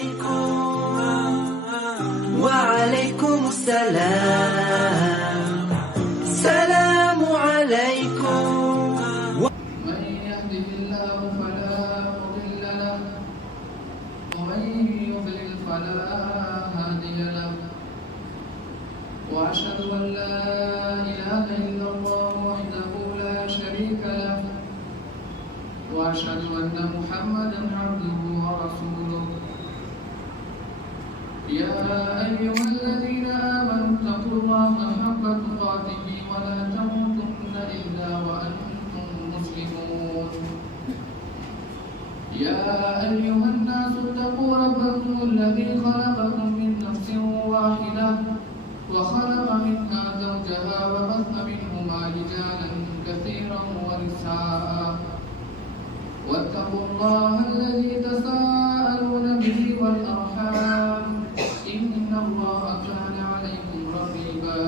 عليكم وعليكم السلام. السلام عليكم. من يهده الله فلا مضل له ومن يضلل فلا هادي له وأشهد أن لا إله إلا الله وحده لا شريك له وأشهد أن محمدا عبده ورسوله. يا أيها الذين آمنوا اتقوا الله حق تقاته ولا تموتن إلا وأنتم مسلمون. يا أيها الناس اتقوا ربكم الذي خلقكم من نفس واحدة وخلق منها زوجها وبث منهما رجالا كثيرا ونساء واتقوا الله الذي تساءلون به والأرحام إن الله كان عليكم رقيبا.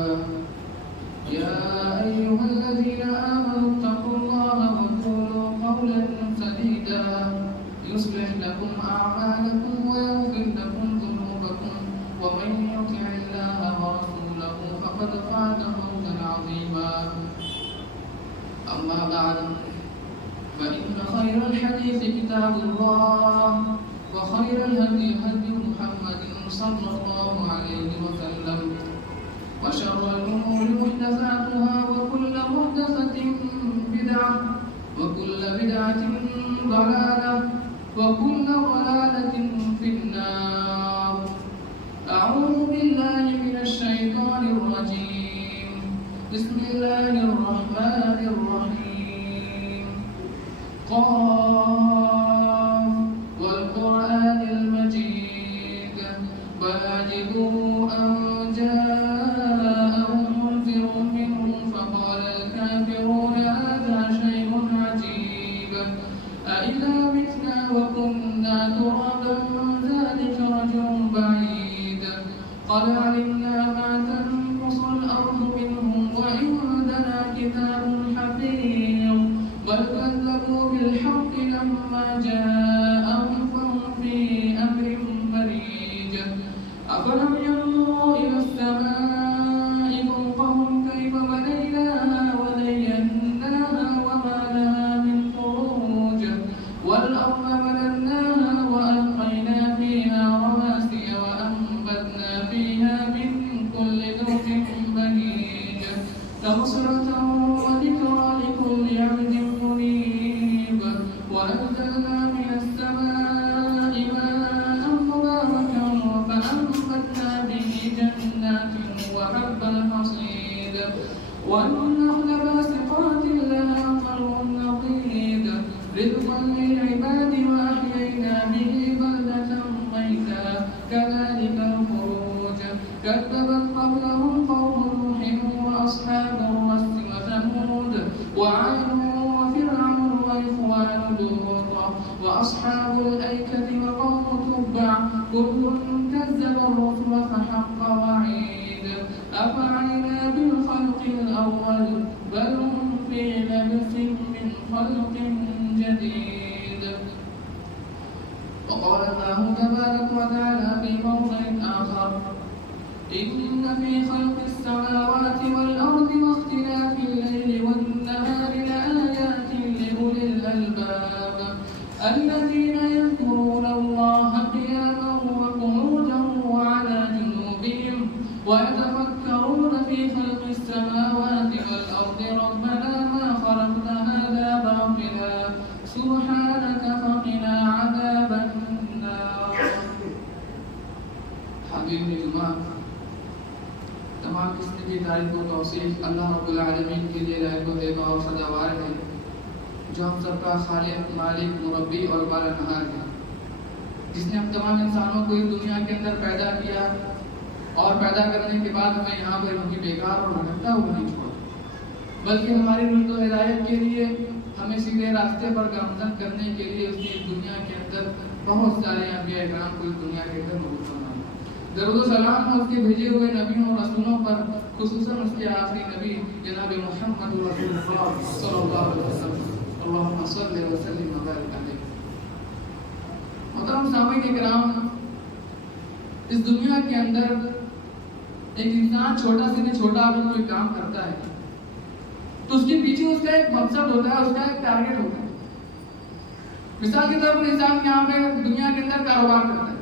يا أيها الذين آمنوا اتقوا الله وقولوا قولا سديدا يصلح لكم أعمالكم ويغفر لكم ذنوبكم ومن يطع الله ورسوله فقد فاز فوزا عظيما. أما بعد فإن خير الحديث كتاب الله وخير الهدي هدي محمد صلى الله عليه وسلم وشر الأمور محدثاتها وكل محدثة بدعة وكل بدعة ضلالة وكل ضلالة في النار. أعوذ بالله من الشيطان الرجيم. بسم الله الرحمن الرحيم. قاف والقرآن المجيد بل عجبوا أن جاءهم منذر منهم فقال الكافرون هذا شيء عجيب أإذا متنا وكنا ترابا ذلك رجل بعيد قد علمنا ما تنقص الأرض منهم وعندنا كتاب حفيظ بل كذبوا بالحق لما جاءهم فهم في أمر مريج. أفلم ينظروا إلى السماء فوقهم كيف بنيناها وزيناها وما لها من فروج والأرض مددناها وألقينا فيها رواسي وأنبتنا فيها من كل زوج بهيج تبصرة وذكرى لكل عبد منيب. وأنزلنا من السماء ماء مباركا فأنبتنا به جنات وحب الحصيد والنخل باسقات لها طلع نضيد رزقا للعباد وأحيينا به بلدة ميتا كذلك الخروج. كذبت قبلهم قوم نوح وأصحاب الرس وثمود وعاد وفرعون وإخوان لوط وأصحاب الأيكة وقوم تبع كل كذب الرسل فحق وعيد. أفعينا بالخلق الأول بل هم في لبس من خلق جديد. وقال الله تبارك وتعالى في موضع آخر إن في خلق السماوات والأرض واختلاف الليل والنهار لآيات لأولي الألباب الذين يذكرون الله قياما وقعودا وعلى جنوبهم ويتفكرون في خلق السماوات والأرض ربنا ما خلقت هذا باطلا سبحانك فقنا عذاب النار. حبيبي الإمام تمام قسم کی تعریف و توصیف اللہ رب العالمین کے لیے لائق و طیبہ اور سزاوار ہے جو ہم سب کا خالق مالک مربی اور پالنہار ہے جس نے ہم تمام انسانوں کو اس دنیا کے اندر پیدا کیا اور پیدا کرنے کے بعد ہمیں یہاں پر ان کی بیکار اور بھٹکتا ہوا نہیں چھوڑا بلکہ ہماری رشد و ہدایت کے لیے ہمیں سیدھے راستے پر گامزن کرنے کے لیے اس نے اس دنیا کے اندر بہت سارے انبیاء اکرام کو اس دنیا کے اندر موجود فرمایا. درود و سلام اس کے بھیجے ہوئے نبیوں اور رسولوں پر خصوصاً اس کے آخری نبی جناب محمد رسول اللہ صلی اللہ علیہ وسلم. اللہم صلی وسلم وبارک علیہ. محترم سامعین کرام، اس دنیا کے اندر ایک انسان چھوٹا سے چھوٹا بھی کوئی کام کرتا ہے تو اس کے پیچھے اس کا ایک مقصد ہوتا ہے، اس کا ایک ٹارگیٹ ہوتا ہے. مثال کے طور پر انسان یہاں پہ دنیا کے اندر کاروبار کرتا ہے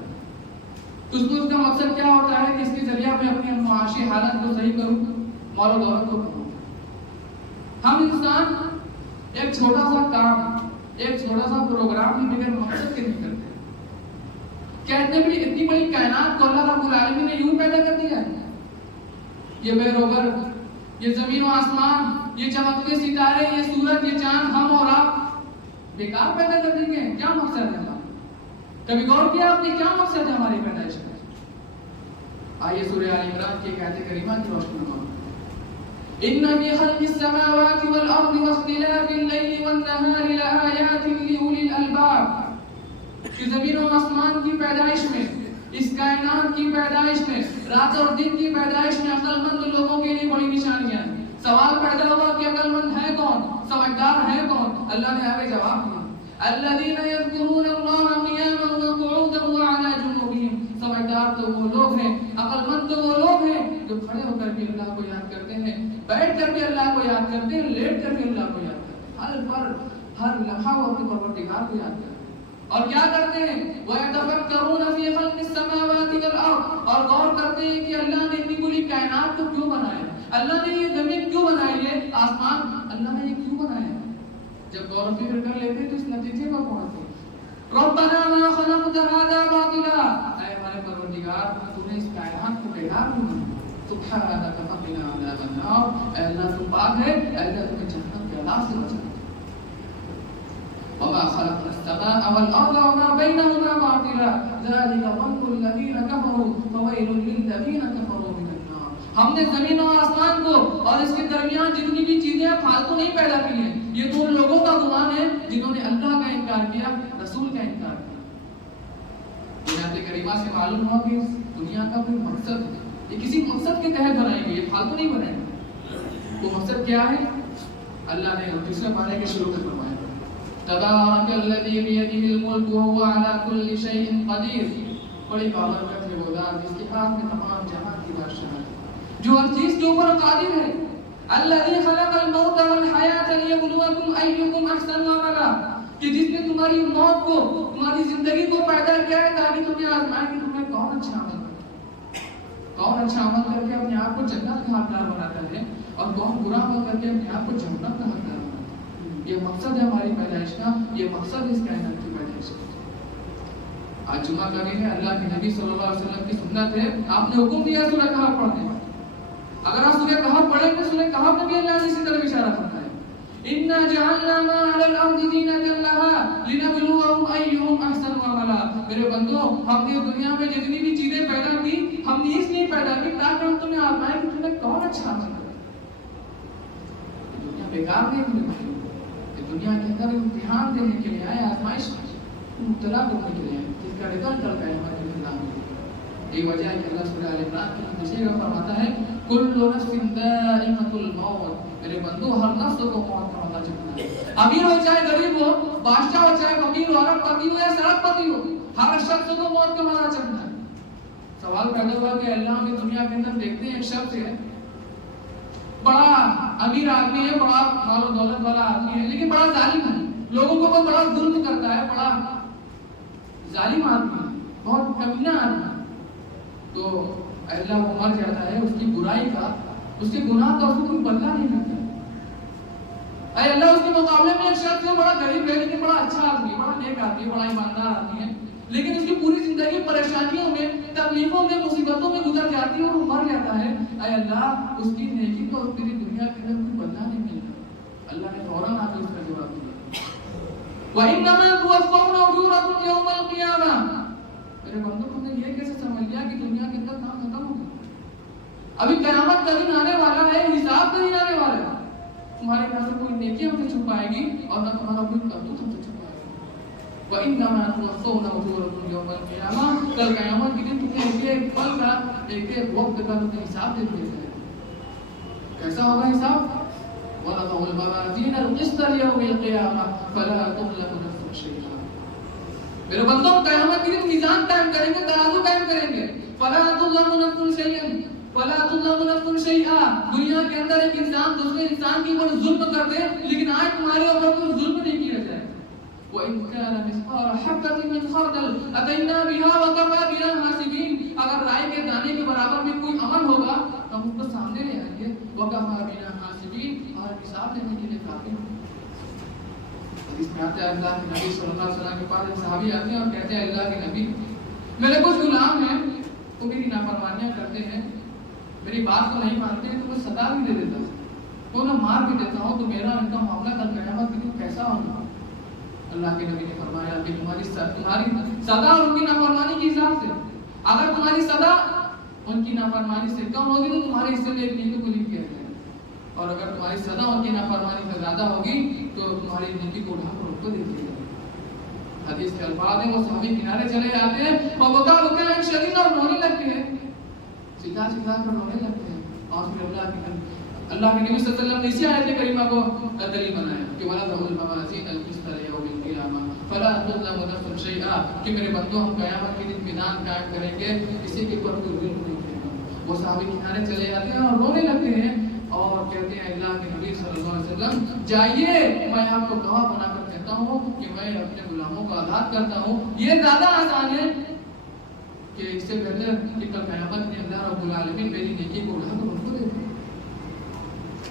تو اس کو اس کا مقصد کیا ہوتا ہے کہ اس کے ذریعہ میں اپنی معاشی حالت کو صحیح کروں، مال و دولت کو کروں. ہم انسان ایک چھوٹا سا کام، ایک چھوٹا سا پروگرام بھی بغیر مقصد کے نہیں کرتے. کہتے بھی اتنی بڑی کائنات کو اللہ رب العالمین نے یوں پیدا کر دیا ہے. یہ بے روبر، یہ زمین و آسمان، یہ چمکتے ستارے، یہ سورج، یہ چاند، ہم اور آپ بیکار پیدا کر دیں گے؟ کیا مقصد ہے ہمارا؟ کبھی غور کیا آپ نے کیا مقصد ہے ہماری پیدائش کا؟ آئیے سورہ آل عمران کی ایک آیت کریمہ کی روشنی میں ان فی خلق السماوات والارض واختلاف اللیل والنہار لآیات لأولی الالباب. کہ زمین و آسمان کی پیدائش میں، اس کائنات کی پیدائش میں، رات اور دن کی پیدائش میں عقل مند لوگوں کے لیے بڑی نشانیاں ہیں. سوال پیدا ہوا کہ عقل مند ہے کون، سمجھدار ہے کون؟ اللہ نے آگے جواب دیا الذین یذکرون اللہ قیاما وقعودا وعلی جنوبہم. سمجھدار تو وہ لوگ ہیں، عقل مند تو وہ لوگ ہیں جو کھڑے ہو کر کے اللہ کو یاد کرتے ہیں، بیٹھ کر کے اللہ کو یاد کرتے ہیں، لیٹ کر کے اللہ کو یاد کرتے ہیں. ہر لمحہ وہ اپنے پروردگار کو یاد کرتے ہیں. اور کیا کرتے ہیں؟ وَيَتَفَكَّرُونَ فِي خَلْقِ السَّمَاوَاتِ وَالْأَرْضِ. اور غور کرتے ہیں کہ اللہ نے اتنی بڑی کائنات کو کیوں بنایا، اللہ نے یہ زمین کیوں بنائی ہے، آسمان اللہ نے یہ کیوں بنایا ہے. جب غور و فکر کر لیتے تو اس نتیجے پر پہنچتے رَبَّنَا مَا خَلَقْتَ هَذَا بَاطِلًا. اے ہمارے پروردگار، تو نے اس کائنات کو بیکار نہیں بنایا. سبحانك فقنا عذاب النار. اے اللہ تو پاک ہے، اے اللہ تمہیں جہنم کے عذاب سے بچا. وما خلقنا السماء والارض وما بينهما باطلا ذلك ظن الذين كفروا فويل للذين كفروا من النار. ہم نے زمین و آسمان کو اور اس کے درمیان جتنی بھی چیزیں فالتو نہیں پیدا کی ہیں. یہ تو ان لوگوں کا گمان ہے جنہوں نے اللہ کا انکار کیا، رسول کا انکار کیا. آیت کریمہ سے معلوم ہوا کہ اس دنیا کا کوئی مقصد ہے، یہ کسی مقصد کے تحت بنائی گئی ہے، فالتو نہیں بنائی گئی. وہ مقصد کیا ہے؟ اللہ نے دوسرے پارے کے شروع میں فرمایا تبارک الذی بیدہ الملک وهو علی کل شیء قدیر. بڑی بابرکت ہے وہ ذات جس کے ہاتھ میں تمام جہان کی بادشاہت ہے، جو ہر چیز کے اوپر قادر ہے. الذی خلق الموت والحیاۃ لیبلوکم ایکم احسن عملا. کہ جس نے تمہاری موت کو، تمہاری زندگی کو پیدا کیا ہے تاکہ تمہیں آزمائے کہ تمہیں کون اچھا عمل کرتا ہے، کون اچھا عمل کر کے اپنے آپ کو جنت کا حقدار بناتا ہے اور کون برا عمل کر کے اپنے آپ کو جہنم کا حقدار بناتا ہے. یہ مقصد ہے ہماری پیدائش کا، یہ مقصد ہے اس کائنات کی پیدائش کا. آج جمعہ کا دن ہے، اللہ کے نبی صلی اللہ علیہ وسلم کی سنت ہے، آپ نے حکم دیا سورہ کہف پڑھنے کا. اگر آپ سورہ کہف پڑھیں تو سورہ کہف میں بھی اللہ نے اسی طرح اشارہ کرتا ہے اِنَّا جَعَلْنَا مَا عَلَى الْأَرْضِ زِينَةً لَهَا لِنَبْلُوَهُمْ أَيُّهُمْ أَحْسَنُ عَمَلًا. میرے بندو، ہم نے دنیا میں جتنی بھی چیزیں پیدا کی، ہم نے اس لیے پیدا کی تاکہ ہم تمہیں آزمائیں کہ تمہیں کون اچھا عمل کرے. دنیا بیکار نہیں ہے، دنیا کے اندر امتحان دینے کے لیے آئے، آزمائش مبتلا کرنے کے لیے آئے، جس کا رزلٹ کل قیامت میں ملنا ہے. یہ وجہ ہے کہ اللہ سورہ آل عمران کی دوسری جگہ فرماتا ہے کل نفس ذائقۃ الموت. میرے بندو، ہر نفس کو موت کا مزہ چکھنا ہے. امیر ہو چاہے غریب ہو، بادشاہ ہو چاہے فقیر ہو، ارب پتی ہو یا سڑک پتی ہو، ہر شخص کو موت کا مزہ چکھنا ہے. سوال پیدا ہوا کہ اللہ کی دنیا کے اندر دیکھتے ہیں ایک شخص ہے، بڑا امیر آدمی ہے، بڑا مال و دولت والا آدمی ہے، لیکن بڑا ظالم ہے، لوگوں کو بہت بڑا ظلم کرتا ہے، بڑا ظالم آدمی ہے، بہت کمینہ آدمی ہے. تو اللہ وہ مر جاتا ہے، اس کی برائی کا، اس کے گناہ کا اس کو کوئی بدلہ نہیں ملتا. اے اللہ، اس کے مقابلے میں ایک شخص ہے بڑا غریب ہے لیکن بڑا اچھا آدمی، بڑا نیک آدمی، بڑا ایماندار آدمی ہے، لیکن اس کی پوری زندگی پریشانیوں میں، تکلیفوں میں، مصیبتوں میں گزر جاتی ہے اور وہ مر جاتا ہے. اے اللہ، اس کی نیکی کو تیری دنیا کے اندر کوئی بدلہ نہیں ملتا. اللہ نے فوراً آ کے اس کا جواب دیا وَإِنَّمَا تُوَفَّوْنَ أُجُورَكُمْ يَوْمَ الْقِيَامَةِ. میرے بندوں، تم نے یہ کیسے سمجھ لیا کہ دنیا کے اندر کام ختم ہو گیا؟ ابھی قیامت کا دن آنے والا ہے، حساب کا دن آنے والا ہے. تمہارے نہ سے کوئی نیکی ہم سے چھپائے گی اور نہ تمہارا کوئی کرتوت ہم سے چھپائے گا. وَإِنَّمَا تُوَفَّوْنَ أُجُورَكُمْ يَوْمَ الْقِيَامَةِ. کل قیامت کے دن تمہیں ایک پل کا، ایک وقت کا تمہیں حساب دے دیا جائے گا. کیسا ہوگا حساب؟ وَنَضَعُ الْمَوَازِينَ الْقِسْطَ لِيَوْمِ الْقِيَامَةِ فَلَا تُظْلَمُ نَفْسٌ شَيْئًا. میرے بندوں، قیامت کے دن میزان قائم کریں گے، ترازو قائم کریں گے. فلا تظلم نفس شيئا فلا تظلم نفس شيئا. دنیا کے اندر ایک انسان دوسرے انسان کے اوپر ظلم کر دے لیکن آج تمہارے اوپر کوئی ظلم نہیں کیا جائے. وَإِن كَانَ مِثْقَالَ حَبَّةٍ مِّنْ خَرْدَلٍ أَتَيْنَا بِهَا وَكَفَىٰ بِنَا حَاسِبِينَ. اگر رائے کے دانے کے برابر بھی کوئی عمل ہوگا تو ہم اس کو سامنے لے آئیں گے. وَكَفَىٰ بِنَا حَاسِبِينَ. اور حساب لینے کے لیے کافی ہیں. حدیث میں آتا ہے اللہ کے نبی صلی اللہ علیہ وسلم کے پاس ایک صحابی آتے ہیں اور کہتے ہیں اللہ کے نبی میرے کچھ غلام ہیں وہ میری نافرمانیاں کرتے ہیں, میری بات کو نہیں مانتے ہیں, تو میں سزا بھی دے دیتا ہوں, تو انہیں مار بھی دیتا ہوں, تو میرا ان کا معاملہ کل قیامت کے دن کیسا ہوگا؟ اللہ کے نبی نے فرمایا کہ تمہاری سزا اور ان کی نافرمانی کے حساب سے, اگر تمہاری سزا ان کی نافرمانی سے کم ہوگی تو تمہارے حصے میں ایک نیکی کو لکھ کیا جائے گا, اور اگر تمہاری سزا ان کی نافرمانی سے زیادہ ہوگی تو تمہاری نیکی کو اٹھا کر ان کو دے دیا جائے گا. حدیث کے الفاظ ہیں وہ صحابی کنارے چلے جاتے ہیں اور بکا شدید اور رونے لگتے ہیں, سیدھا کر رونے لگتے ہیں. اور پھر اللہ کے نبی صلی اللہ علیہ وسلم نے اسی آیت کریمہ کو دلیل بنایا کہ وَلَا تَهُ الْمَوَازِينَ الْقِسْطَ لِيَوْمِ الْقِيَامَةِ فَلَا تُظْلَمُ نَفْسٌ شَيْئًا. کہ میرے بندوں ہم قیامت کے دن میدان قائم کریں گے, کسی کے اوپر کوئی ظلم نہیں کرے گا. وہ صحابی کنارے چلے جاتے ہیں اور رونے لگتے ہیں اور کہتے ہیں اللہ کے نبی صلی اللہ علیہ وسلم جائیے میں آپ کو گواہ بنا کر کہتا ہوں کہ میں اپنے غلاموں کو آزاد کرتا ہوں. یہ زیادہ آسان ہے کہ اس سے بہتر کہ کل قیامت میں اللہ رب العالمین میری نیکی کو اٹھا کر ان کو دے دے.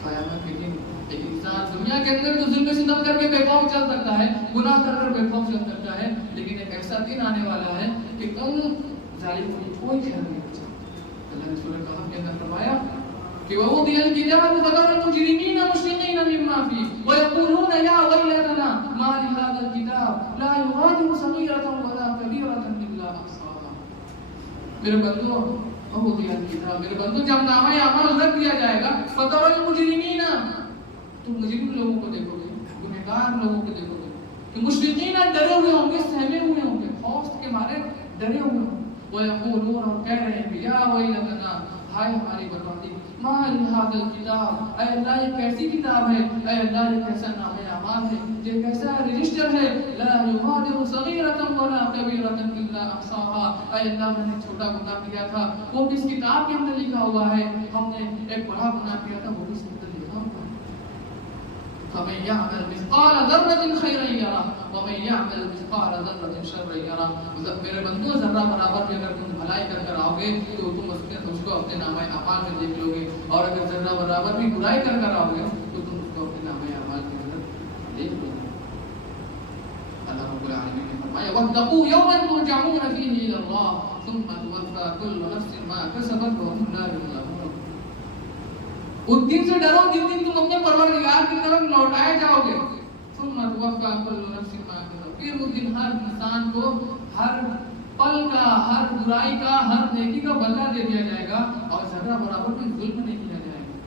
قیامت کے دن ایک انسان دنیا کے اندر تو ظلم و ستم کر کے بے خوف چل سکتا ہے, گناہ کر کر بے خوف چل سکتا ہے, لیکن ایک ایسا دن آنے والا ہے کہ کل ظالم کو کوئی خیر نہیں بچا. اللہ نے سورہ کہف کے اندر فرمایا کہ وَوُضِعَ الْكِتَابُ فَتَرَى الْمُجْرِمِينَ مُشْفِقِينَ مِمَّا فِيهِ وَيَقُولُونَ يَا وَيْلَتَنَا مَا لِهَٰذَا الْكِتَابِ لَا يُغَادِرُ صَغِيرَةً وَلَا كَبِيرَةً إِلَّا أَحْصَاهَا. میرے بندو وَوُضِعَ الْكِتَابُ, میرے بندو جب نامہ اعمال رکھ دیا جائے گا فَتَرَى الْمُجْرِمِينَ, تم مجرم لوگوں کو دیکھو گے, گنہگار لوگوں کو دیکھو گے کہ مشفقین ڈرے ہوئے ہوں گے, سہمے ہوئے ہوں گے, خوف کے مارے ڈرے ہوئے ہوں گے. وَيَقُولُونَ, اور کہہ رہے ہیں کہ یا وَيْلَتَنَا, ہائے ہماری بربادی, مَا لِهَٰذَا الْكِتَابِ, اے اللہ یہ کیسی کتاب ہے, اے اللہ یہ کیسا نامہ اعمال ہے, یہ کیسا رجسٹر ہے, لَا يُغَادِرُ صَغِيرَةً وَلَا كَبِيرَةً إِلَّا أَحْصَاهَا. اے اللہ میں نے چھوٹا گناہ کیا تھا وہ کس کتاب کے اندر لکھا ہوا ہے, ہم نے ایک بڑا گناہ کیا تھا وہ کس کے اندر لکھا ہوا ہے. فَمَن يَعْمَلْ مِثْقَالَ ذَرَّةٍ خَيْرًا يَرَهُ وَمَن يَعْمَلْ مِثْقَالَ ذَرَّةٍ شَرًّا يَرَهُ. میرے بندو ذرہ برابر بھی اگر تم بھلائی کر کر آؤ گے تو تم اس کو اپنے نامہ اعمال میں دیکھ لو گے, اور اگر ذرہ برابر بھی برائی کر کر آؤ گے تو تم اس کو اپنے نامہ اعمال کے اندر دیکھ لو گے. اللہ رب العالمین نے فرمایا وَاتَّقُوا يَوْمًا تُرْجَعُونَ فِيهِ إِلَى اللَّهِ ثُمَّ تُوَفَّىٰ كُلُّ نَفْسٍ مَا كَسَبَتْ وَهُمْ لَا يُظْلَمُونَ. اس دن سے ڈرو جس دن تم اپنے پروردگار کی طرف لوٹائے جاؤ گے. ثُمَّ تُوَفَّىٰ كُلُّ نَفْسٍ مَا كَسَبَتْ, پھر اس دن ہر انسان کو ہر پل کا, ہر برائی کا, ہر نیکی کا بدلہ دے دیا جائے گا اور ذرہ برابر بھی ظلم نہیں کیا جائے گا.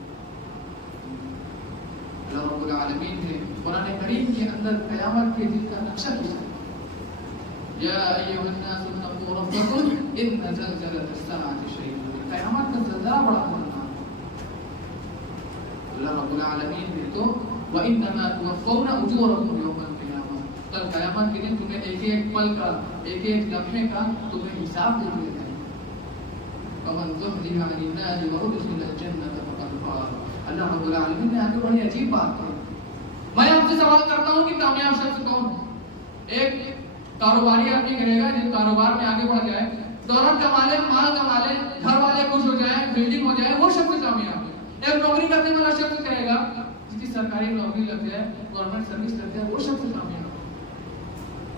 اللہ رب العالمین نے قرآن کریم کے اندر قیامت کے دن کا نقشہ کیا ہے. یا ایھا الناس اتقوا ربکم ان زلزلۃ الساعۃ شیء, قیامت کا زلزلہ بڑا خطرناک ہے. اللہ رب العالمین نے تو وانما توفون اجورکم یوم القیامہ, کل قیامت کے دن تمہیں ایک ایک پل کا, ایک ایک لمحے کا تمہیں حساب دے دیا جائے گا. فمن زحزح عن النار وادخل الجنة فقد فاز. اللہ رب العالمین نے آگے بڑی عجیب بات کی. میں آپ سے سوال کرتا ہوں کہ کامیاب شخص کون ہے؟ ایک کاروباری آدمی کرے گا جو کاروبار میں آگے بڑھ جائے, دولت کما لے, مال کما لے, گھر والے خوش ہو جائیں, بلڈنگ ہو جائے, وہ شخص کامیاب ہے. ایک نوکری کرنے والا شخص کرے گا جس کی سرکاری نوکری لگ جائے, گورنمنٹ سروس لگ جائے, وہ شخص کامیاب ہے.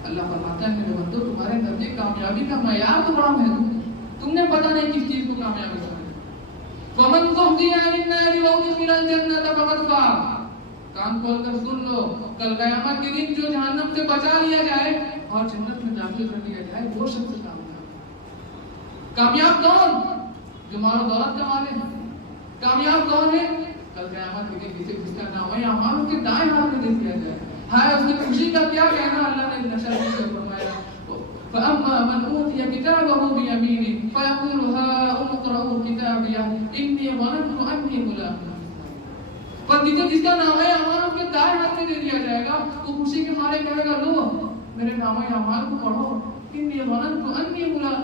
اللہ فرماتا ہے میرے بندو تمہارے نزدیک کامیابی کا معیار تو بڑا محدود ہے, تم نے پتہ نہیں کس چیز کو کامیابی سمجھا. فمن زحزح عن النار وادخل الجنة فقد فاز. کان کھول کر سن لو, کل قیامت کے دن جو جہنم سے بچا لیا جائے اور جنت میں داخل کر دیا جائے وہ شخص کامیاب. کامیاب کون؟ جو مال و دولت کما لے. کامیاب کون ہے؟ کل قیامت کے دن جس کا نامہ اعمال کے دائیں ہاتھ میں دے دیا جائے. ہائے اس کی خوشی کا کیا کہنا. اللہ نے نشر میں فرمایا فَأَمَّا مَنْ أُوتِيَ كِتَابَهُ بِيَمِينِهِ فَيَقُولُ هَاؤُمُ اقْرَءُوا كِتَابِيَهْ إِنِّي ظَنَنتُ أَنِّي مُلَاقٍ حِسَابِيَهْ. پر جس کا نامہ اعمال اس کے دائیں ہاتھ میں دے دیا جائے گا وہ خوشی کے مارے کہے گا لو میرے نامہ اعمال کو پڑھو, إِنِّي ظَنَنتُ أَنِّي مُلَاقٍ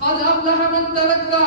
قد أفلح من تزكى,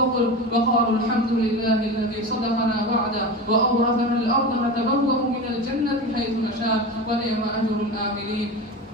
وقالوا الحمد لله الذي صدقنا وعده وأورثنا الأرض نتبوأ من الجنة حيث نشاء ونعم أجر العاملين।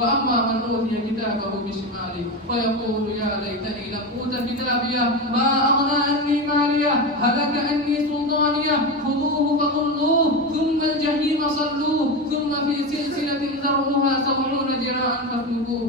فأما من أوتي كتابه بشماله فيقول يا ليتني لم أوت كتابيه ما أغنى عني ماليه هلك عني سلطانيه خذوه فغلوه ثم الجحيم صلوه ثم في سلسلة ذرعها 70 ذراعا فاسلكوه।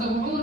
70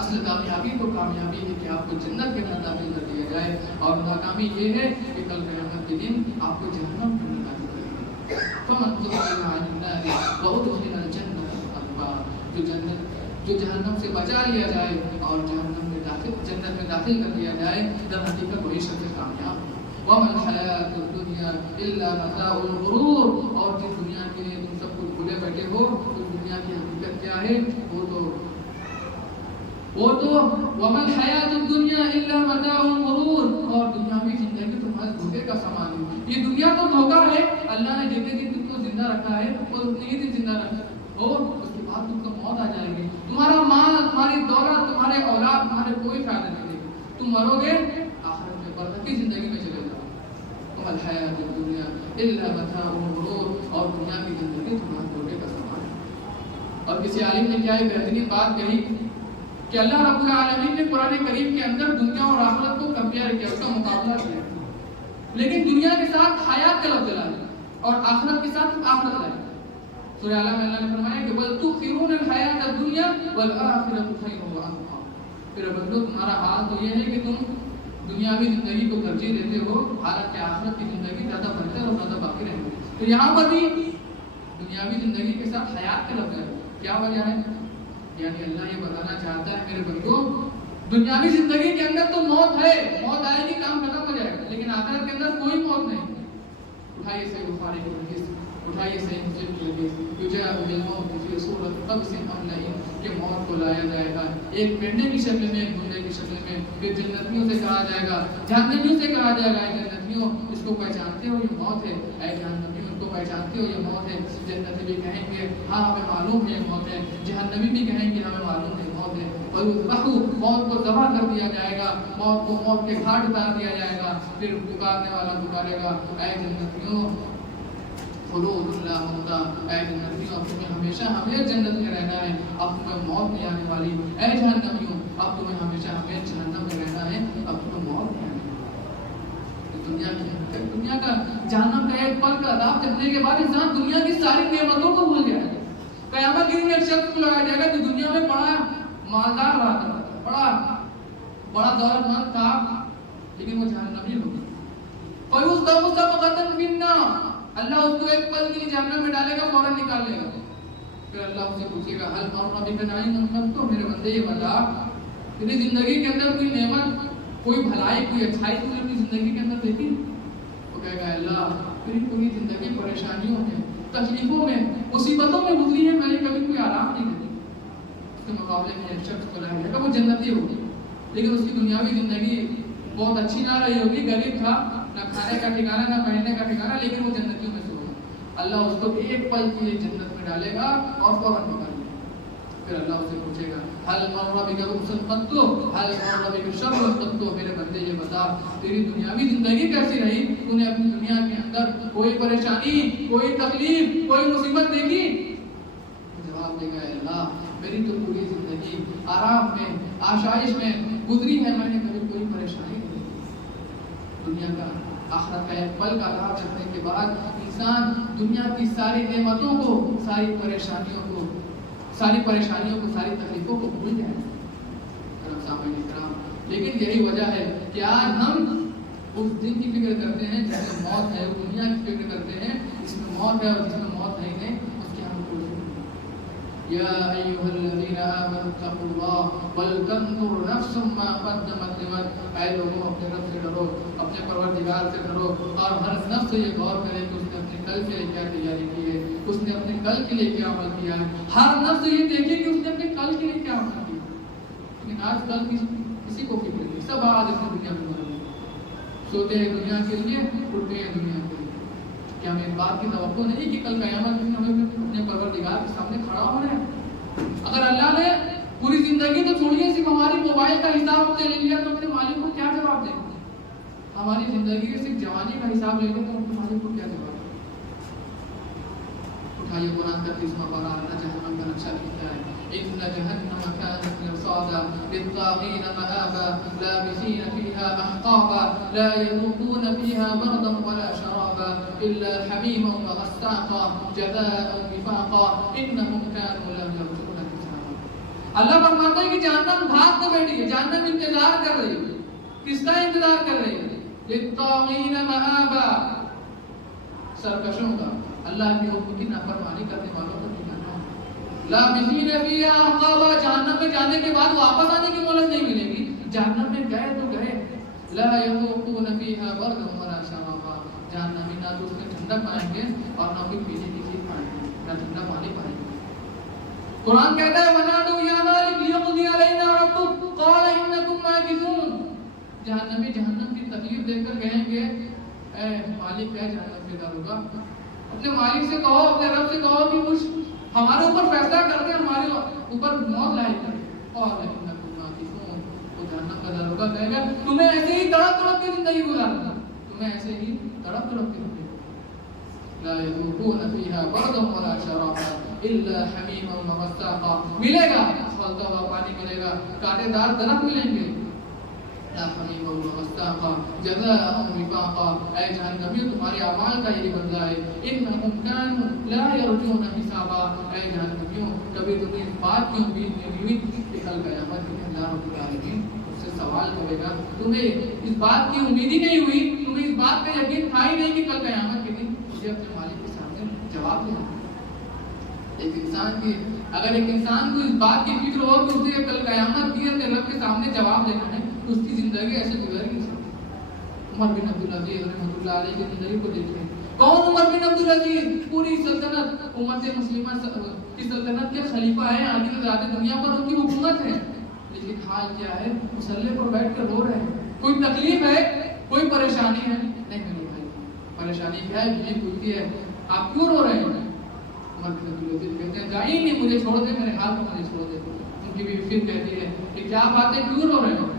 اصل کامیابی تو کامیابی ہے کہ آپ کو جنت کے اندر داخل کر دیا جائے، اور ناکامی یہ ہے کہ کل قیامت کے دن آپ کو جہنم کے اندر داخل کر دیا جائے۔ فمن زحزح عن النار وادخل الجنة فقد فاز، جو جہنم سے بچا لیا جائے اور جہنم میں داخل جنت میں داخل کر دیا جائے، در حقیقت وہی شخص کامیاب ہے۔ وما الحیات الدنیا الا متاع الغرور، اور جس دنیا کے لیے تم سب کچھ بھولے بیٹھے ہو، اس دنیا کی حقیقت کیا ہے؟ وہ تو وما الحیات الدنیا الا متاع الغرور، اور دنیاوی زندگی تمہارے دھوکے کا سامان ہے۔ یہ دنیا تو دھوکا ہے، اللہ نے جتنے دن تم کو زندہ رکھا ہے اور اتنے ہی دن زندہ رکھا ہے، اور اس کے بعد تم کو موت آ جائے گی۔ تمہارا مال، تمہاری دولت، تمہارے اولاد تمہارے کوئی فائدہ نہیں دے گی، تم مرو گے آخرت میں برزخی زندگی میں چلے جاؤ۔ وما الحیات الدنیا الا متاع الغرور، اور دنیا کی زندگی تمہارے دھوکے کا سامان ہے۔ اور کسی عالم نے کیا ایک بہترین بات کہی کہ اللہ رب العالمین نے قرآن کریم کے اندر دنیا اور آخرت کو کمپیئر کیا، اس کا مقابلہ کیا، لیکن دنیا کے ساتھ حیات کا لفظ لایا اور آخرت کے ساتھ آخرت لایا۔ سورہ اعلیٰ میں اللہ نے فرمایا کہ بل تؤثرون الحیات الدنیا والآخرۃ خیر وابقیٰ۔ پھر بندو تمہارا حال تو یہ ہے کہ تم دنیاوی زندگی کو ترجیح دیتے ہو، حالانکہ آخرت کی زندگی زیادہ بہتر اور زیادہ باقی رہے گی۔ تو یہاں پر بھی دنیاوی زندگی کے ساتھ حیات کا لفظ ہے۔ کیا وجہ ہے؟ یعنی اللہ یہ بتانا چاہتا ہے میرے بندو، دنیاوی زندگی کے اندر تو موت ہے، موت آئے گی، کام ختم ہو جائے گا، لیکن آخرت کے اندر کوئی موت نہیں۔ اٹھائیے سے بخاری کی حدیث، اٹھائیے سے مسلم کی حدیث، یجاء بالموت فی صورۃ قبض معلق، کہ موت کو لایا جائے گا ایک پرندے کی شکل میں، ایک بندے کی شکل میں۔ پھر جنتیوں سے کہا جائے گا، جہنمیوں سے کہا جائے گا، جنتیوں اس کو پہچانتے ہو یہ موت ہے، اے جہنمیوں اس کو پہچانتے ہو یہ موت ہے۔ جنتی بھی کہیں گے ہاں ہمیں معلوم ہے یہ موت ہے، جہنمی بھی کہیں گے ہمیں معلوم ہے موت ہے۔ اور موت کو ذبح کر دیا جائے گا، موت کو موت کے گھاٹ اتار دیا جائے گا۔ پھر پکارنے والا پکارے گا، اے جنتیوں خلود اللہ ہوتا، اے جنتیوں تمہیں ہمیشہ ہمیں جنت میں رہنا ہے، اب تمہیں موت نہیں آنے والی۔ اے جہنمیوں اب تمہیں ہمیشہ ہمیں جہنم میں رہنا ہے، اب تمہیں موت نہیں آنے والی۔ دنیا کا جہنم کا ایک پل کا عذاب چکنے کے بعد انسان دنیا کی ساری نعمتوں کو بھول جائے گا۔ قیامت کے دن ایک شخص کو لگایا جائے گا جو دنیا میں بڑا مالدار رہا تھا، بڑا دولت مند تھا، لیکن وہ جہنمی ہو گیا۔ فَيُصْدَمُ صَبْغَةً فِي النَّارِ، اللہ اس کو ایک پل کے لیے جہنم میں ڈالے گا، فوراً نکال لے گا۔ پھر اللہ اسے پوچھے گا هل مر بك نعيم قط، میرے بندے یہ بتا تیری زندگی کے اندر کوئی نعمت، کوئی بھلائی، کوئی اچھائی تم نے اپنی زندگی کے اندر دیکھی؟ وہ کہے گا اللہ میری پوری زندگی پریشانیوں میں، تکلیفوں میں، مصیبتوں میں گزری ہے، میں نے کبھی کوئی آرام نہیں دیتی۔ اس کے مقابلے میں ایک شخص کو لایا جائے گا، وہ جنتی ہوگی، لیکن اس کی دنیاوی زندگی بہت اچھی نہ رہی ہوگی، غریب تھا، نہ کھانے کا ٹھکانا نہ پہننے کا ٹھکانا، لیکن وہ جنتیوں میں سے ہوگا۔ اللہ اس کو ایک پل کے لیے جنت میں ڈالے گا اور فوراً نکال لے گا۔ پھر اللہ اسے پوچھے گا هل مر بك بؤس قط، هل مر بك شر قط، میرے بندے یہ بتا تیری دنیاوی زندگی کیسی رہی، تو نے اپنی دنیا کے اندر کوئی پریشانی، کوئی تکلیف، کوئی مصیبت دیکھی؟ جواب دے گا اللہ میری تو پوری زندگی آرام میں، آشائش میں گزری ہے، میں نے کبھی کوئی پریشانی نہیں دیکھی۔ دنیا کا آخرت کا ایک پل کا عذاب چکنے کے بعد انسان دنیا کی ساری نعمتوں کو، ساری پریشانیوں کو، ساری تکلیفوں کو بھول جائے۔ لیکن یہی وجہ ہے کہ آج ہم اس دن کی فکر کرتے ہیں جس میں موت ہے، اس دنیا کی فکر کرتے ہیں جس میں موت ہے، اور جس میں موت نہیں ہے اس کی ہم کوئی فکر نہیں۔ یا ایھا الذین آمنوا اتقوا اللہ ولتنظر نفس ما قدمت لغد، اے لوگوں اپنے رب سے ڈرو، اپنے پروردگار سے ڈرو، اور ہر نفس یہ غور کرے کہ اس نے اپنے کل کے لیے کیا تیاری کی ہے، اس نے اپنے کل کے لیے کیا عمل کیا ہے۔ ہر نفس یہ دیکھے کہ اس نے اپنے کل کے لیے کیا عمل کیا۔ لیکن آج کل کسی کو فکر نہیں، سب آج اس دنیا میں مر گئے، سوتے ہیں دنیا کے لیے، اٹھتے ہیں دنیا کے لیے۔ کیا ہمیں اس بات کی توقع نہیں کہ کل قیامت میں ہمیں اپنے پروردگار کے سامنے کھڑا ہونا ہے؟ اگر اللہ نے پوری زندگی تو چھوڑیے، صرف ہماری موبائل کا حساب ہم سے لے لیا تو اپنے مالک کو کیا جواب دیں گے؟ ہماری زندگی کے صرف جوانی کا حساب لے لیں تو اپنے مالک کو کیا جواب دیں؟ اٹھائیے قرآن کا 30واں پارہ، اللہ جہنم کا نقشہ کھینچتا ہے۔ إن جهنم كانت مرصادا للطاغين مآبا لابثين فيها أحقابا لا يذوقون فيها بردا ولا شرابا إلا حميما وغساقا جزاء وفاقا إنهم كانوا لا يرجون حسابا۔ اللہ فرماتا ہے کہ جہنم بھاگ تو بیٹھی ہے، جہنم انتظار کر رہی ہے، کس کا انتظار کر رہی ہے؟ للطاغین مآبا، سرکشوں کا، اللہ کے حکم کی نافرمانی کرنے والوں کا ٹھکانہ ہے۔ لابثین فیہا احقابا، جہنم میں جانے کے بعد واپس آنے کی مہلت نہیں ملے گی، جہنم میں گئے تو گئے۔ لا یذوقون فیہا بردا ولا شرابا، جہنمی نہ تو اس میں ٹھنڈک پائیں گے اور نہ کوئی پینے کی چیز پائیں گے، نہ ٹھنڈا پانی پائیں گے۔ قرآن کہتا ہے وَنَادُوا يَا مَالِكُ لِيَقْضِيَ عَلَيْنَا رَبُّكَ قَالَ إِنَّكُمْ مَاكِثُونَ، جہنمی جہنم کی تکلیف دے کر کہیں گے اے مالک ہے جہنم کے داروغہ، اپنے مالک سے کہو، اپنے رب سے کہو کہ کچھ ہمارے اوپر فیصلہ کر کے ہمارے اوپر موت لاحق کرے۔ قَالَ إِنَّكُمْ مَاكِثُونَ، تو جہنم کا داروغہ کہے گا تمہیں ایسے ہی تڑپ تڑپ کے زندگی گزارنا، تمہیں ایسے ہی تڑپ تڑپ کے زندگی، لا يذوقون فيها بردا ولا شرابا الا حميما وغساقا، ملے گا کھولتا ہوا پانی ملے گا، کانٹے دار درخت ملیں گے، لا حميما وغساقا جزاء وفاقا، اے جہنمیوں تمہارے اعمال کا یہی بدلہ ہے، انهم كانوا لا يرجون حسابا، اے جہنمیوں کبھی تمہیں اس بات کی امید نہیں ہوئی کہ کل قیامت میں اللہ رب العالمین اس سے سوال کرے گا، تمہیں اس بات کی امید ہی نہیں ہوئی، تمہیں اس بات کا یقین تھا ہی نہیں کہ کل قیامت کے دن مجھے اپنے مالک کے سامنے جواب دینا۔ ایک انسان کی اگر ایک انسان کو اس بات کی فکر ہو کہ اسے کل قیامت کی اپنے رب کے سامنے جواب دینا ہے تو اس کی زندگی ایسے گزر نہیں سکتی۔ عمر بن عبدالعزیز رحمۃ اللہ علیہ کی زندگی کو دیکھیں، کون عمر بن عبدالعزیز؟ پوری سلطنت امت مسلمہ کی سلطنت کے خلیفہ ہیں، عادل زادہ، دنیا پر ان کی حکومت ہے، لیکن حال کیا ہے؟ مسلح پر بیٹھ کر رو رہے ہیں۔ کوئی تکلیف ہے، کوئی پریشانی ہے؟ نہیں میرے بھائی، پریشانی کیا ہے؟ بیوی پوچھتی ہے آپ کیوں رو رہے ہیں؟ عمر بن عبدالعزیز کہتے ہیں جائیں نہیں، مجھے چھوڑ دے، میرے حال کو مجھے چھوڑ دے۔ ان کی بیوی پھر کہتی ہے کہ کیا بات ہے، کیوں رو رہے ہیں؟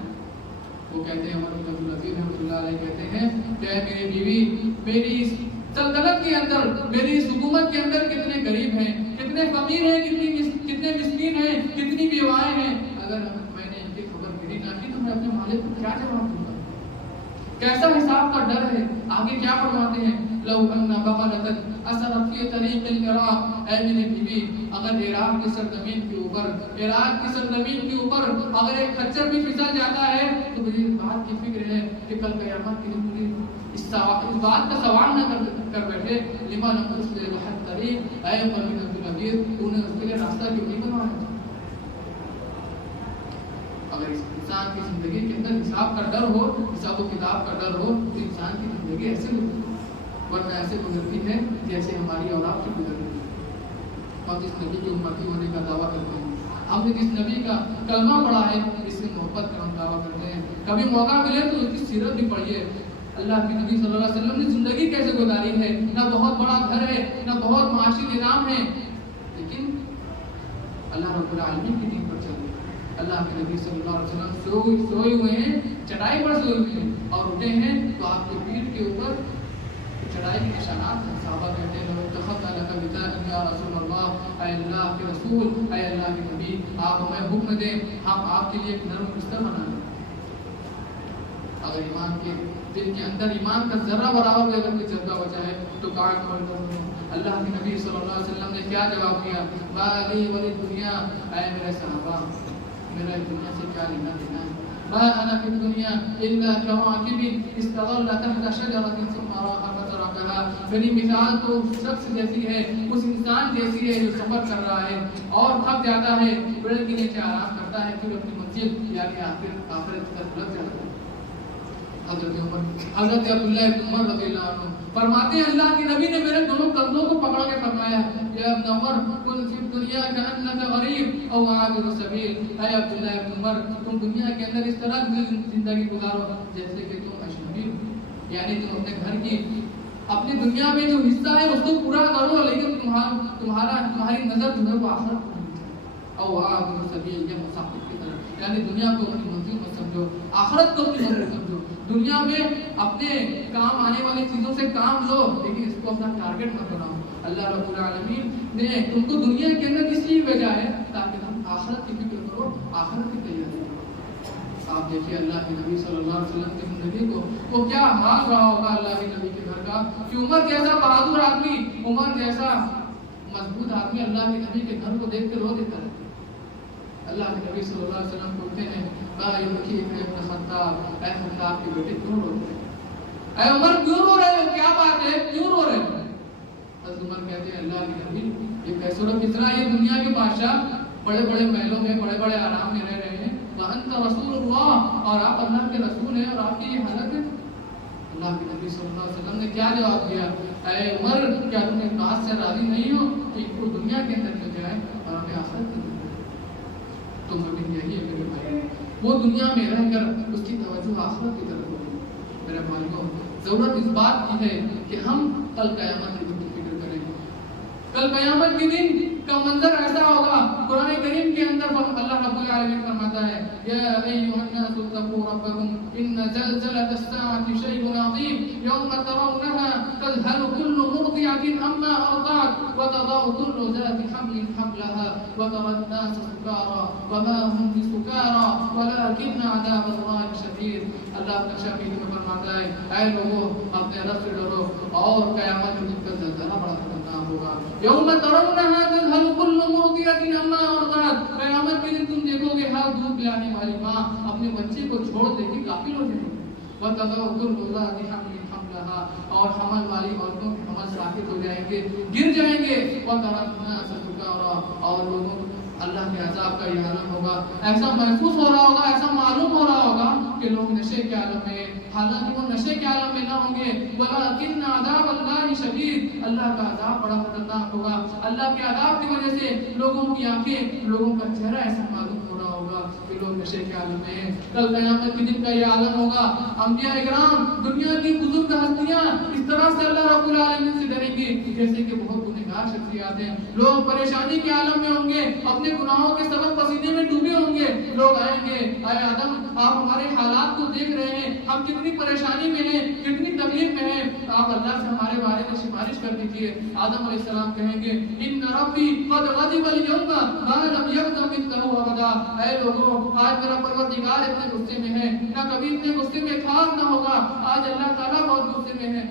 وہ کہتے ہیں عمر بن عبدالعزیز رحمۃ اللہ علیہ کہتے ہیں کہ اے میری بیوی، میری اس سلطنت کے اندر، میری اس حکومت کے اندر کتنے غریب ہیں، کتنے فقیر ہیں، کتنے مسکین ہیں، کتنی بیوائیں ہیں، اگر میں نے ان کی خبر گیری نہ کی تو میں اپنے مالک کو کیا جواب دوں گا؟ کیسا حساب کا ڈر ہے۔ آگے کیا فرماتے ہیں؟ لو ان بغلۃ اثرت فی طریق العراق، اے میری بیوی اگر عراق کی سرزمین کے اوپر اگر ایک خچر بھی پھسل جاتا ہے تو مجھے اس بات کی فکر ہے کہ کل قیامت کے دن مجھے اس بات کا سوال نہ کر بیٹھے لما لم تسلک لحد طریق، اے عمر بن عبدالعزیز تو نے اس کے لیے راستہ کیوں نہیں بنوایا؟ اگر اس انسان کی زندگی کے اندر حساب کا ڈر ہو، حساب و کتاب کا ڈر ہو تو انسان کی زندگی ایسے گزرتی ہے، ورنہ ایسے گزرتی ہے جیسے ہماری اور آپ کی گزر رہی ہے۔ اور جس نبی کی امتی ہونے کا دعویٰ کرتے ہیں، ہم نے جس نبی کا کلمہ پڑھا ہے اس سے محبت کا ہم دعویٰ کرتے ہیں، کبھی موقع ملے تو اس کی سیرت بھی پڑھیے، اللہ کے نبی صلی اللہ علیہ وسلم نے زندگی کیسے گزاری ہے، نہ بہت بڑا گھر ہے، نہ بہت معاشی نظام ہے، لیکن اللہ رب العالمین کی دین پر چل رہے ہیں۔ اللہ کے نبی صلی اللہ علیہ وسلم سوئے ہوئے ہیں، چٹائی پر سوئے ہوئے ہیں اور اٹھے ہیں تو آپ کے پیٹھ کے اوپر چڑھائی کے نشانات ہیں۔ صحابہ کہتے ہیں لو اتخذنا لك بطانا یا رسول اللہ، اے اللہ کے رسول، اے اللہ کے نبی، آپ ہمیں حکم دیں ہم آپ کے لیے ایک نرم بستر بنا دیں۔ اگر ایمان کے دل کے اندر ایمان کا ذرہ برابر بھی اگر کوئی جذبہ بچا ہے تو کاٹ کھول کر اللہ کے نبی صلی اللہ علیہ وسلم نے کیا جواب دیا؟ بالی ولی دنیا، اے میرے صحابہ میرا دنیا سے کیا لینا دینا ہے؟ ما انا فی الدنیا الا کواکب استظل تحت شجرۃ ثم راح فترکها، میری مثال تو اس شخص جیسی ہے، اس انسان جیسی ہے جو سفر کر رہا ہے اور تھک جاتا ہے، پیڑ کے نیچے آرام کرتا ہے، پھر اپنی منزل یعنی آخرت کی طرف لگ جاتا ہے۔ حضرت عبداللہ بن عمر رضی اللہ عنہ فرماتے ہیں اللہ کے نبی نے میرے دونوں کندھوں کو پکڑ کے فرمایا یا ابن عمر کن فی الدنیا کأنک غریب او عابر سبیل، اے عبداللہ بن عمر تم دنیا کے اندر اس طرح زندگی گزارو جیسے کہ تم اجنبی ہو، یعنی تم اپنے گھر کی اپنی دنیا میں جو حصہ ہے اس کو پورا کرو لیکن تمہاری نظر جو ہے وہ آخرت کو نہیں جائے، او عابر سبیل یا مسافر کی طرح، یعنی دنیا کو اپنی منزل مت سمجھو، آخرت کو اپنی منزل سمجھو، دنیا میں اپنے کام آنے والی چیزوں سے کام لو لیکن اس کو اپنا ٹارگٹ مت بناؤ۔ اللہ رب العالمین نے تم کو دنیا کے اندر اس لیے بھیجا ہے تاکہ تم آخرت کی فکر کرو، آخرت کی تیاری کرو۔ آپ دیکھیے اللہ کے نبی صلی اللہ علیہ وسلم کی زندگی کو وہ کیا حال رہا ہوگا اللہ کے نبی کے گھر کا کہ عمر جیسا بہادر آدمی، عمر جیسا مضبوط آدمی اللہ کے نبی کے گھر کو دیکھ کے رو دیتا ہے۔ اللہ کے نبی صلی اللہ علیہ وسلم پوچھتے ہیں ابن خطاب، اے خطاب کے بیٹے کیوں رو رہے ہیں؟ اے عمر کیوں رو رہے ہو؟ کیا بات ہے، کیوں رو رہے ہو؟ حضرت عمر کہتے ہیں اللہ کے نبی یہ کیسر و کسرا یہ دنیا کے بادشاہ بڑے بڑے محلوں میں بڑے بڑے آرام میں رہ رہے ہیں، وانت رسول اللہ، اور آپ اللہ کے رسول ہیں، اور آپ کی یہ حالت ہے؟ اللہ کے نبی صلی اللہ علیہ وسلم نے کیا جواب دیا؟ اے عمر کیا تم اس بات سے راضی نہیں ہو کہ وہ دنیا کے اندر چل جائے اور ہمیں آخرت میں تو مگر یہی ہے میرے بھائی، وہ دنیا میں رہ کر اس کی توجہ آخرت کی طرف ہوگی۔ میرے بھائیوں، ضرورت اس بات کی ہے کہ ہم کل قیامت کے دن کی فکر کریں۔ کل قیامت کے دن کا منظر ایسا ہوگا، قرآن کریم کے اندر اللہ رب العالمین فرماتا ہے یا ایھا الناس اتقوا ربکم ان زلزلۃ الساعۃ شیء عظیم یوم ترونها تذهل كل مرضعة عما ارضعت وتضع كل ذات حمل حملها وترى الناس سكارى وما هم بسكارى ولكن عذاب الله شدید۔ اللہ اپنے شفیع میں فرماتا ہے اے لوگوں اپنے رب سے ڈرو اور قیامت کے دن کا زلزلہ بڑا خطرناک ہوگا۔ یوم ترونها تذهل كل مرضعة عما ارضعت، قیامت کے دن تم دیکھو گے ہر دودھ پلانے والی ماں اپنے بچے کو چھوڑ دے گی، غافل ہو جائے گی۔ وتضع كل ذات حمل حملها، اور حمل والی عورتوں کے حمل ساقط ہو جائیں گے، گر جائیں گے۔ وترى الناس سكارى، اور لوگوں اللہ کے عذاب کا یہ عالم ہوگا، ایسا محسوس ہو رہا ہوگا، ایسا معلوم ہو رہا ہوگا کہ لوگ نشے کے عالم میں، حالانکہ وہ نشے کے عالم میں نہ ہوں گے۔ وَلَكِنَّ عَذَابَ اللَّهِ شَدِيدٌ، اللہ کا عذاب بڑا خطرناک ہوگا۔ اللہ کے عذاب کی وجہ سے لوگوں کی آنکھیں، لوگوں کا چہرہ ایسا معلوم ہو رہا ہوگا کہ لوگ نشے کے عالم میں ہیں۔ کل قیامت کے دن کا یہ عالم ہوگا، انبیاء اکرام، دنیا کی بزرگ ہستیاں اس طرح سے اللہ رب العالمین سے ڈریں گی جیسے کہ بہت گنہگار شخصیات ہیں۔ لوگ پریشانی کے عالم میں ہوں گے، اپنے گناہوں کے سبب پسینے میں ڈوبے ہوں گے۔ لوگ آئیں گے، اے آدم آپ ہمارے حالات کو دیکھ رہے ہیں، ہم کتنی پریشانی میں ہیں، کتنی تکلیف میں ہیں، آپ اللہ سے ہمارے بارے میں سفارش کر دیجیے۔ آدم علیہ السلام کہیں گے ان ربی قد غضب اليوم ما لم يغضب مثله ابدا، اے لوگوں آج میرا پروردگار اتنے غصے میں ہے، نہ کبھی اتنے غصے میں تھا نہ ہوگا، آج اللہ تعالیٰ بہت غصے میں ہے۔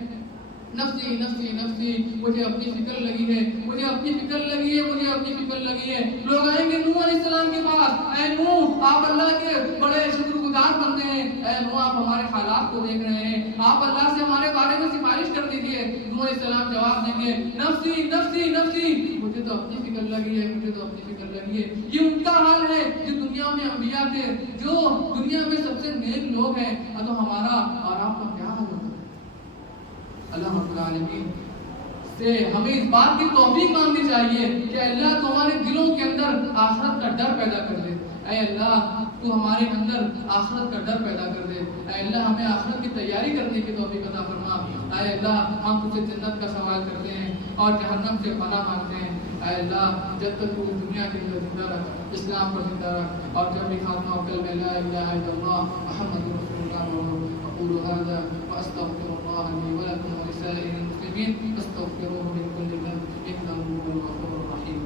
نفسی نفسی نفسی، مجھے اپنی فکر لگی ہے، مجھے اپنی فکر لگی ہے، مجھے اپنی فکر لگی ہے۔ لوگ آئیں گے نوح علیہ السلام کے پاس، اے نوح آپ اللہ کے بڑے شکر گزار بندے ہیں، اے نوح آپ ہمارے حالات کو دیکھ رہے ہیں، آپ اللہ سے ہمارے بارے میں سفارش کر دیجیے۔ نوح علیہ السلام جواب دیں گے نفسی نفسی نفسی، مجھے تو اپنی فکر لگی ہے، مجھے تو اپنی فکر لگی ہے۔ یہ ان کا حال ہے جو دنیا میں انبیاء تھے، جو دنیا میں سب سے نیک لوگ ہیں، تو ہمارا اور آپ کا کیا حال ہوگا؟ اللہ رب العالمین سے ہمیں اس بات کی توفیق مانگنی چاہیے کہ اللہ تو ہمارے دلوں کے اندر آخرت کا ڈر پیدا کر دے۔ اے اللہ تو ہمارے اندر آخرت کا ڈر پیدا کر دے۔ اے اللہ ہمیں آخرت کی تیاری کرنے کی توفیق عطا فرما۔ اے اللہ ہم تجھ سے جنت کا سوال کرتے ہیں اور جہنم سے پناہ مانگتے ہیں۔ اے اللہ جب تک تو دنیا کے اندر زندہ رکھ، اسلام پر زندہ رکھ، اور جب بھی خاتمہ ہو کلمہ لا الہ الا اللہ محمد رسول اللہ اقول هذا واستغفر الله لي ولكم ولسائر المسلمين فاستغفروه من كل ذنب انه هو الغفور الرحيم۔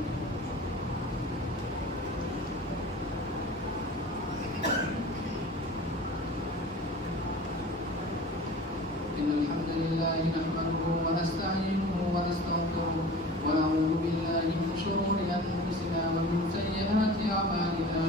ان الحمد لله نحمده ونستعينه ونستغفره ونعوذ بالله من شرور انفسنا ومن سيئات اعمالنا،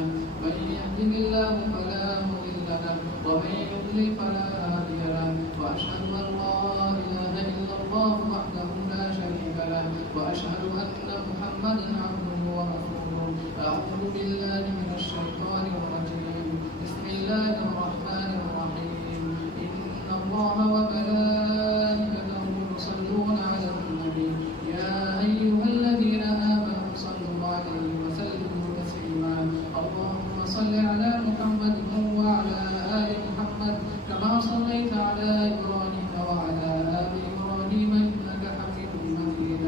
من يهده الله فلا مضل له ومن يضلل فلا هادي له، واشهد ان لا اله الا الله وحده لا شريك له، واشهد ان محمدا عبده ورسوله۔ اعوذ بالله من الشيطان الرجيم، بسم الله الرحمن الرحيم، ان الله وملائكته يصلون على النبي يا ايها الذين امنوا صلوا عليه وسلموا تسليما، اللهم صل على محمد وعلى ال محمد كما صليت على ابراهيم وعلى ال ابراهيم انك حميد مجيد،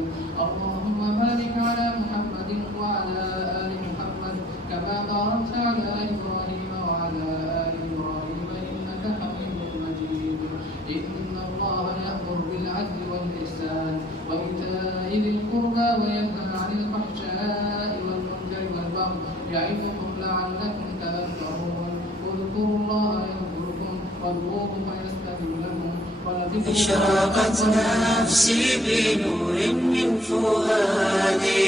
اللهم بارك على محمد وعلى ال محمد كما باركت على ابراهيم وعلى ال ابراهيم انك حميد مجيد۔ ان الله يأمر بالعدل والاحسان وايتاء ذي القربى وينهى عن الفحشاء والمنكر والبغي يعظكم لعلكم تذكرون، اذكروا الله يذكركم وادعوه فيستجب لكم ولذكر اشرقت نفسي بنور من فؤادي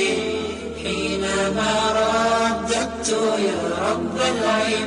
حينما رددت عبدت يا رب العباد